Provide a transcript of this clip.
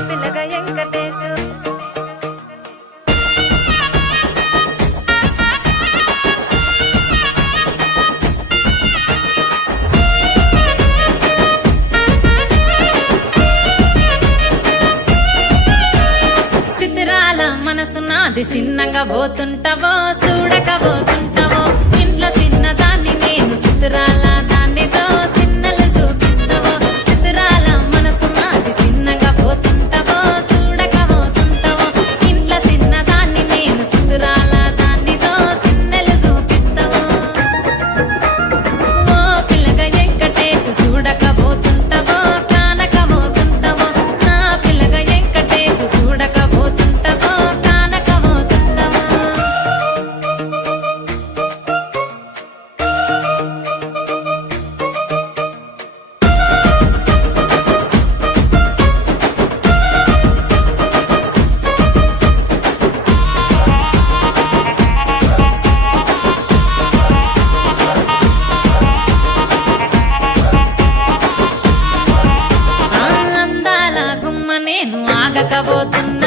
పిల్లగ వెంకటేశు సితిరాల మనసు నాది చిన్నగా పోతుంటావో చూడక పోతుంటావో ఇంట్లో చిన్నదాన్ని నేను సితిరాల దాన్నితో చిన్నలు చూపిస్తావో సితిరాల మనసు నాది చిన్నగా పోతుంటావో చూడక పోతుంటావో ఇంట్లో చిన్నదాన్ని నేను సితిరాల దాన్నితో చిన్నలు చూపిస్తావో ఓ పిల్లగ వెంకటేశు చూడక పోతుంటావో కానక పోతుంటావో నా పిల్లగ వెంకటేశు చూడక పోతుంటావో కానక పోతుంటావో ఆ అందాల గుమ్మ నేను ఆగకపోతున్నా